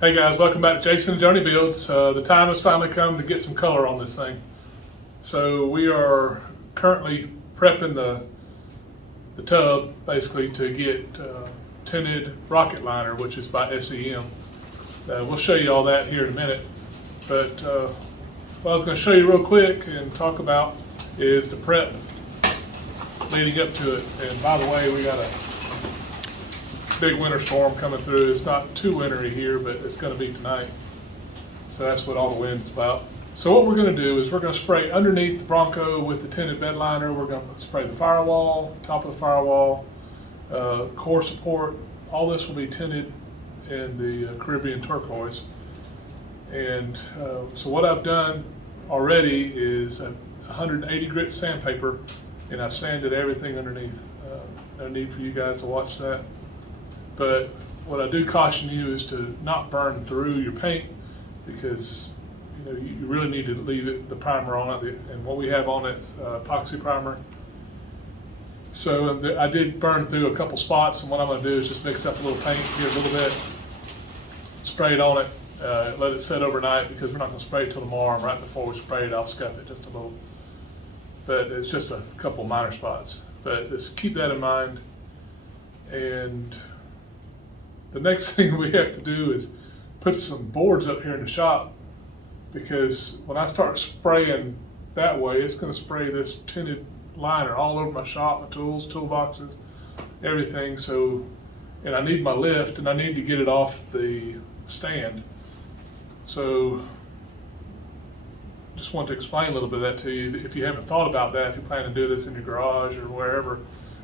Hey guys, welcome back to Jason and Joni Builds. The time has finally come to get some color on this thing. So we are currently prepping the tub basically to get tinted rocket liner, which is by SEM. We'll show you all that here in a minute. But what I was going to show you real quick and talk about is the prep leading up to it. And by the way, we got a big winter storm coming through. It's not too wintry here, but it's going to be tonight. So that's what all the wind's about. So what we're going to do is we're going to spray underneath the Bronco with the tinted bed liner. We're going to spray the firewall, top of the firewall, core support. All this will be tinted in the Caribbean turquoise. And so what I've done already is a 180 grit sandpaper, and I've sanded everything underneath. No need for you guys to watch that. But what I do caution you is to not burn through your paint, because you really need to leave the primer on it. And what we have on it's epoxy primer. So I did burn through a couple spots, and what I'm going to do is just mix up a little paint here a little bit, spray it on it, let it set overnight, because we're not going to spray it till tomorrow. And right before we spray it, I'll scuff it just a little. But it's just a couple minor spots. But just keep that in mind. And the next thing we have to do is put some boards up here in the shop, because when I start spraying that way, it's going to spray this tinted liner all over my shop, my tools, toolboxes, everything. So, and I need my lift, and I need to get it off the stand. So just want to explain a little bit of that to you. If you haven't thought about that, if you plan to do this in your garage or wherever,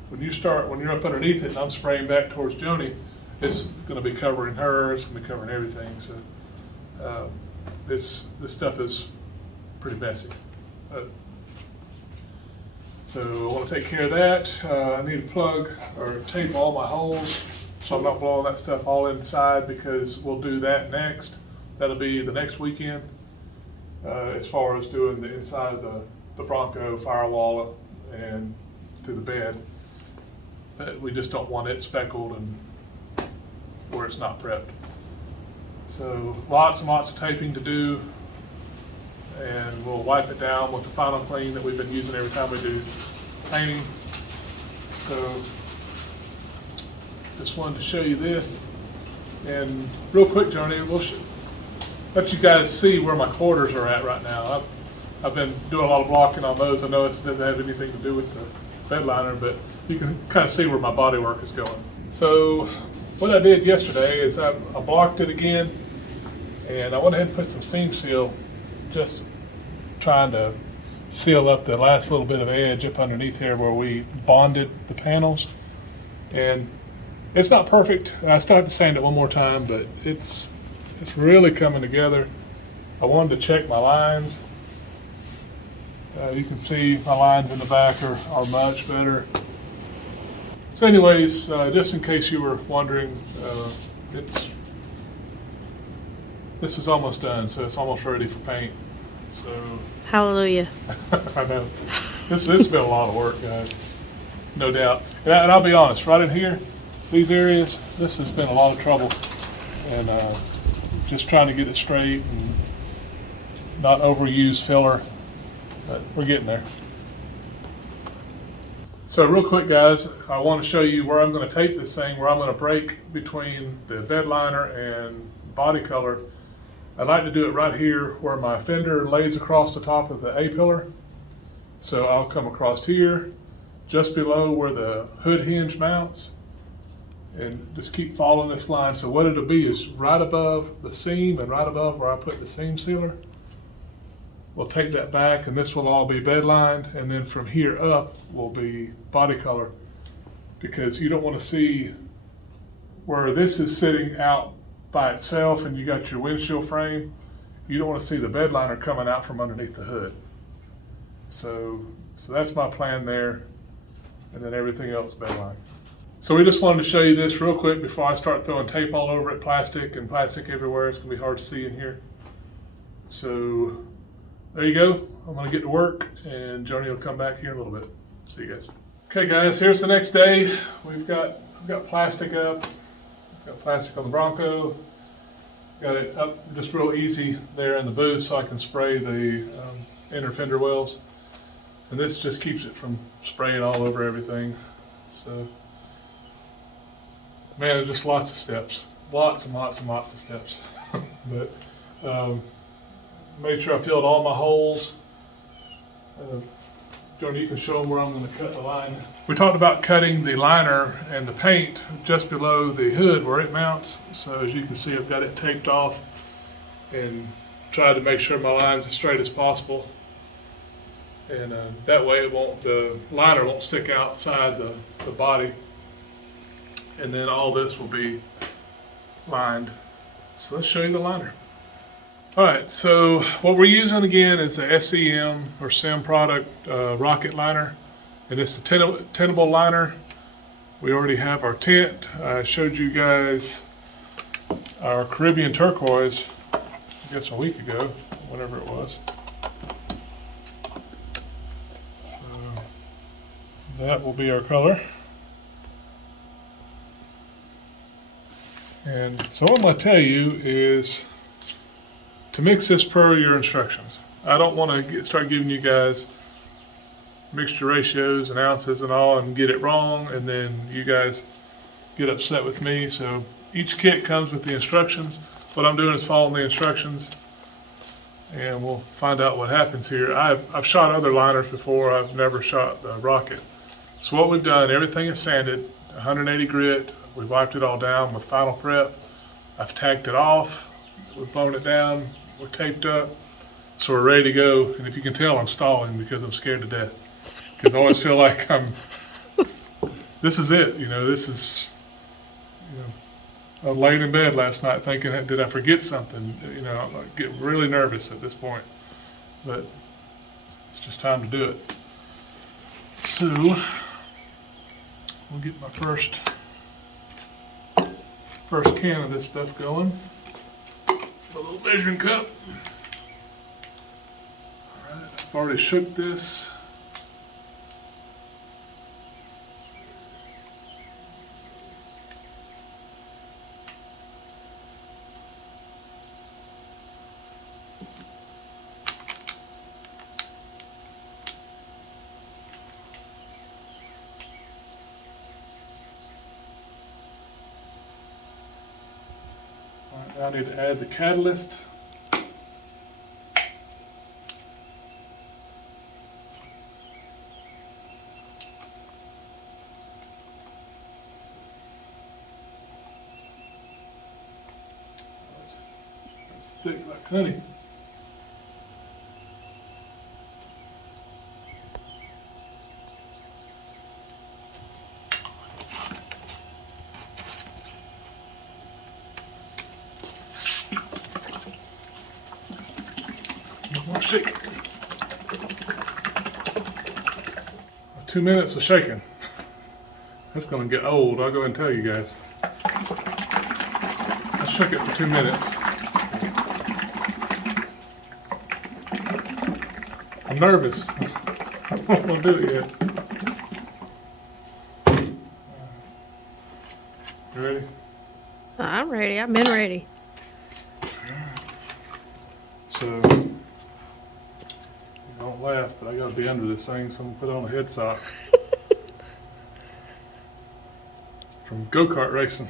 when you're up underneath it and I'm spraying back towards Joni, it's going to be covering her, it's going to be covering everything. So this stuff is pretty messy. So I want to take care of that. I need to plug or tape all my holes so I'm not blowing that stuff all inside, because we'll do that next. That'll be the next weekend, as far as doing the inside of the Bronco firewall and through the bed. But we just don't want it speckled and where it's not prepped. So lots and lots of taping to do, and we'll wipe it down with the Final Clean that we've been using every time we do painting. So just wanted to show you this. And real quick, Joni, we'll let you guys see where my quarters are at right now. I've been doing a lot of blocking on those. I know it doesn't have anything to do with the bed liner, but you can kind of see where my body work is going. So what I did yesterday is I blocked it again, and I went ahead and put some seam seal, just trying to seal up the last little bit of edge up underneath here where we bonded the panels. And it's not perfect. I still have to sand it one more time, but it's really coming together. I wanted to check my lines. You can see my lines in the back are much better. So anyways, just in case you were wondering, this is almost done, so it's almost ready for paint. So hallelujah. I know. This has been a lot of work, guys, no doubt. And I'll be honest, right in here, these areas, this has been a lot of trouble, and just trying to get it straight and not overuse filler, but we're getting there. So real quick, guys, I want to show you where I'm going to tape this thing, where I'm going to break between the bed liner and body color. I'd like to do it right here where my fender lays across the top of the A-pillar. So I'll come across here, just below where the hood hinge mounts, and just keep following this line. So what it'll be is right above the seam and right above where I put the seam sealer. We'll take that back, and this will all be bed lined, and then from here up will be body color, because you don't want to see where this is sitting out by itself and you got your windshield frame. You don't want to see the bed liner coming out from underneath the hood. So that's my plan there, and then everything else bed line. So we just wanted to show you this real quick before I start throwing tape all over it, plastic everywhere. It's gonna be hard to see in here. So there you go. I'm gonna get to work, and Joni will come back here in a little bit. See you guys. Okay guys, here's the next day. We've got plastic up. Got plastic on the Bronco. Got it up just real easy there in the booth so I can spray the inner fender wells. And this just keeps it from spraying all over everything. So, man, there's just lots of steps. Lots and lots and lots of steps. But made sure I filled all my holes. Jordan, you can show them where I'm going to cut the line. We talked about cutting the liner and the paint just below the hood where it mounts. So as you can see, I've got it taped off and tried to make sure my line's as straight as possible. And that way the liner won't stick outside the body. And then all this will be lined. So let's show you the liner. All right, so what we're using again is the SEM or SEM product rocket liner, and it's a tintable liner. We already have our tint. I showed you guys our Caribbean turquoise, I guess a week ago, whatever it was. So that will be our color. And so what I'm going to tell you is to mix this per your instructions. I don't want to start giving you guys mixture ratios and ounces and all and get it wrong, and then you guys get upset with me. So each kit comes with the instructions. What I'm doing is following the instructions, and we'll find out what happens here. I've shot other liners before. I've never shot the rocket. So what we've done, everything is sanded, 180 grit. We've wiped it all down with final prep. I've tacked it off. We've blown it down. We're taped up, so we're ready to go. And if you can tell, I'm stalling because I'm scared to death. Because I always feel like this is it. This is, I was laying in bed last night thinking, did I forget something? I get really nervous at this point. But it's just time to do it. So, we'll get my first can of this stuff going. A little measuring cup. All right, I've already shook this. All right, now I need to add the catalyst. It's thick like honey. More shake. 2 minutes of shaking. That's gonna get old, I'll go ahead and tell you guys. I shook it for 2 minutes. I'm nervous. I don't want to do it yet. You ready? I'm ready. I've been ready. So, don't laugh, but I gotta be under this thing, so I'm gonna put on a head sock. From go-kart racing.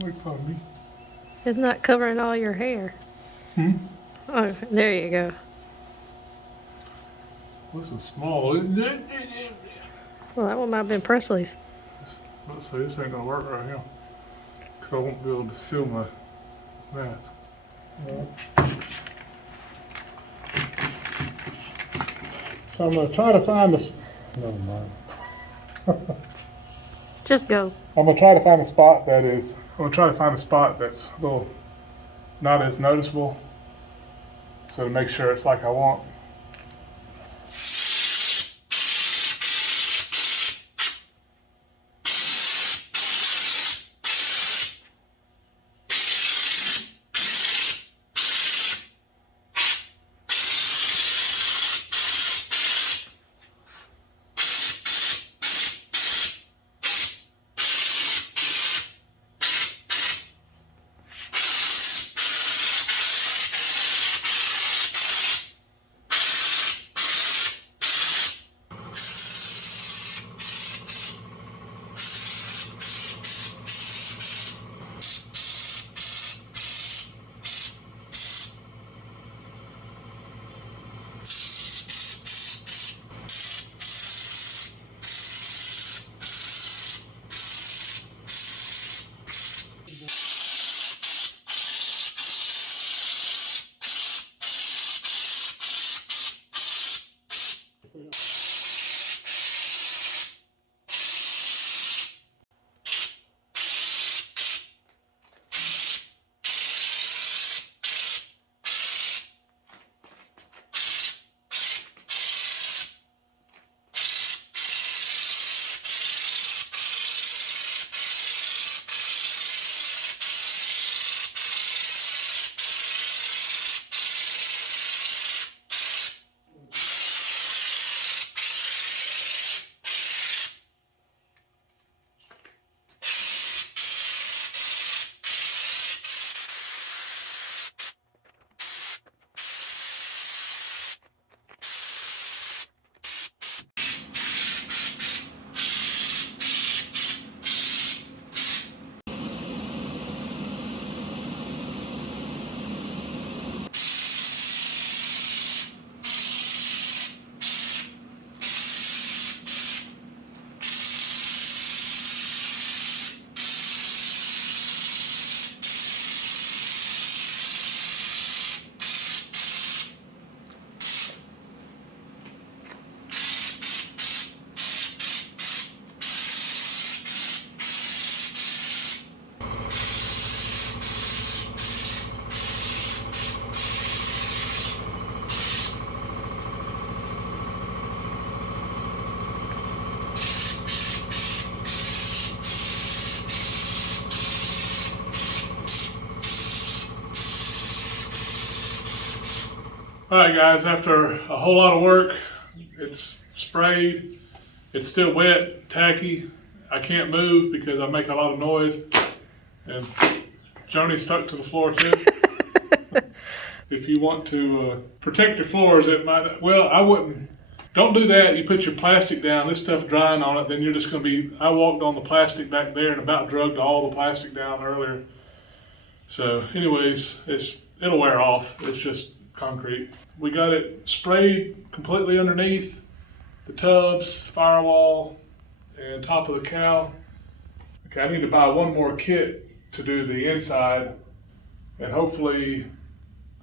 Make fun of me. It's not covering all your hair. Oh, there you go. This is small, isn't it? Well, that one might have been Presley's. Let's see, this ain't gonna work right here. Because I won't be able to seal my mask. So I'm gonna try to find this. Never mind. Just go. I'm gonna try to find a spot that's a little not as noticeable. So to make sure it's like I want. All right, guys, after a whole lot of work, it's sprayed. It's still wet, tacky. I can't move because I make a lot of noise. And Joni's stuck to the floor too. If you want to protect your floors, it might, well, I wouldn't. Don't do that. You put your plastic down, this stuff drying on it, then you're just going to be, I walked on the plastic back there and about drugged all the plastic down earlier. So anyways, it'll wear off. It's just concrete. We got it sprayed completely underneath the tubs, firewall, and top of the cow. Okay, I need to buy one more kit to do the inside, and hopefully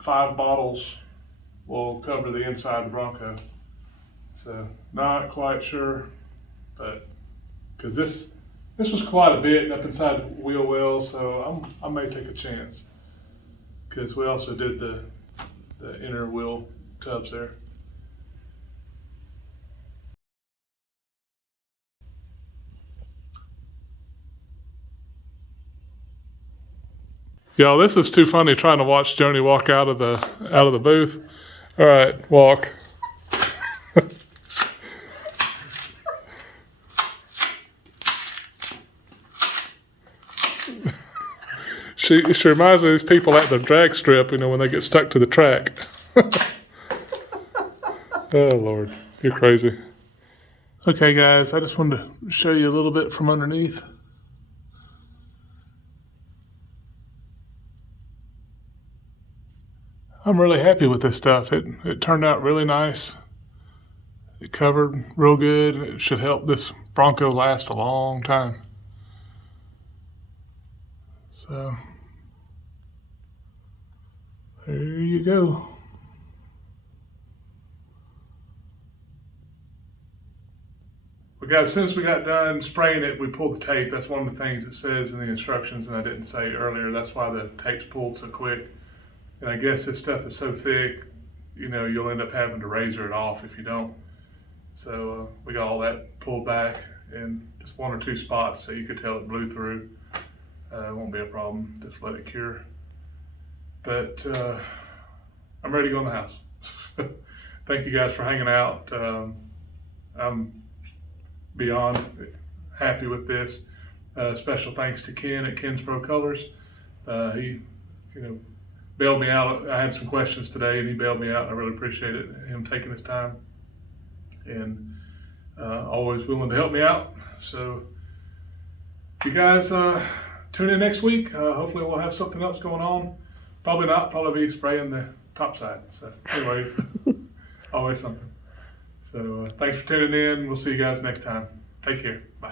5 bottles will cover the inside of the Bronco. So not quite sure, but because this was quite a bit up inside the wheel well, so I may take a chance because we also did the inner wheel tubs there. Y'all, this is too funny trying to watch Joni walk out of the booth. All right, walk. She reminds me of these people at the drag strip, you know, when they get stuck to the track. Oh, Lord, you're crazy. Okay, guys, I just wanted to show you a little bit from underneath. I'm really happy with this stuff. It turned out really nice. It covered real good. It should help this Bronco last a long time. So there you go. But guys, as soon as we got done spraying it, we pulled the tape. That's one of the things it says in the instructions, and I didn't say earlier. That's why the tape's pulled so quick. And I guess this stuff is so thick, you know, you'll end up having to razor it off if you don't. So we got all that pulled back in just 1 or 2 spots so you could tell it blew through. It won't be a problem, just let it cure. But I'm ready to go in the house. Thank you guys for hanging out. I'm beyond happy with this. Special thanks to Ken at Ken's Pro Colors. He, you know, bailed me out. I had some questions today and he bailed me out, and I really appreciate it, him taking his time and always willing to help me out. So if you guys tune in next week, hopefully we'll have something else going on. Probably not, probably be spraying the top side. So anyways, always something. So thanks for tuning in. We'll see you guys next time. Take care. Bye.